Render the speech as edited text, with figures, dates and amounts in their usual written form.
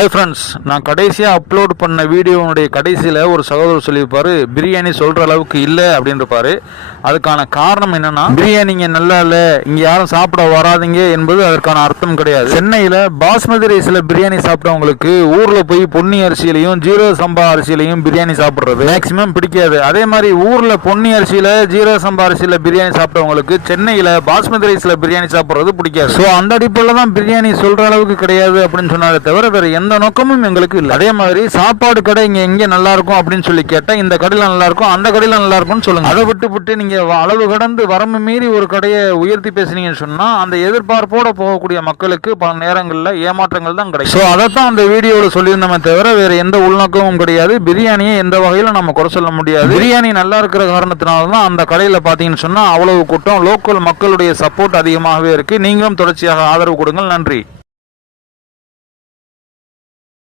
Hi friends, நான் கடைசியாக upload பண்ண வீடியோனுடைய கடைசியில் ஒரு சகோதரர் சொல்லியிருப்பார், பிரியாணி சொல்கிற அளவுக்கு இல்லை அப்படின்றிருப்பார். அதுக்கான காரணம் என்னென்னா, பிரியாணிங்க நல்லா இல்லை, இங்கே யாரும் சாப்பிட வராதிங்க என்பது அதற்கான அர்த்தம் கிடையாது. சென்னையில் பாஸ்மதி ரைஸில் பிரியாணி சாப்பிட்டவங்களுக்கு ஊரில் போய் பொன்னி அரிசியிலையும் ஜீரக சம்பா அரிசியிலையும் பிரியாணி சாப்பிட்றது மேக்சிமம் பிடிக்காது. அதே மாதிரி ஊரில் பொன்னி அரிசியில் ஜீரக சம்பா அரிசியில் பிரியாணி சாப்பிட்டவங்களுக்கு சென்னையில் பாஸ்மதி ரைஸில் பிரியாணி சாப்பிட்றது பிடிக்காது. ஸோ அந்த அடிப்படையில் தான் பிரியாணி சொல்கிற அளவுக்கு கிடையாது அப்படின்னு சொன்னாலே தவிர வேறு எந்த நோக்கமும் எங்களுக்கு இல்லை. அதே மாதிரி சாப்பாடு கடை எங்கே நல்லா இருக்கும் அப்படின்னு சொல்லி கேட்டால் இந்த கடையில் நல்லா இருக்கும், அந்த கடையில் நல்லா இருக்கும்னு சொல்லுங்க. அதை விட்டு நீங்கள் அளவு கடந்து வரம்பு மீறி ஒரு கடையை உயர்த்தி பேசுனீங்கன்னு சொன்னால் அந்த எதிர்பார்ப்போட போகக்கூடிய மக்களுக்கு பல நேரங்களில் ஏமாற்றங்கள் தான் கிடைக்கும். ஸோ அதைத்தான் அந்த வீடியோவில் சொல்லியிருந்தோமே தவிர வேறு எந்த உள்நோக்கமும் கிடையாது. பிரியாணியை எந்த வகையில் நம்ம குறை சொல்ல முடியாது. பிரியாணி நல்லா இருக்கிற காரணத்தினால தான் அந்த கடையில் பார்த்தீங்கன்னு சொன்னால் அவ்வளவு கூட்டம், லோக்கல் மக்களுடைய சப்போர்ட் அதிகமாகவே இருக்குது. நீங்களும் தொடர்ச்சியாக ஆதரவு கொடுங்கள். நன்றி.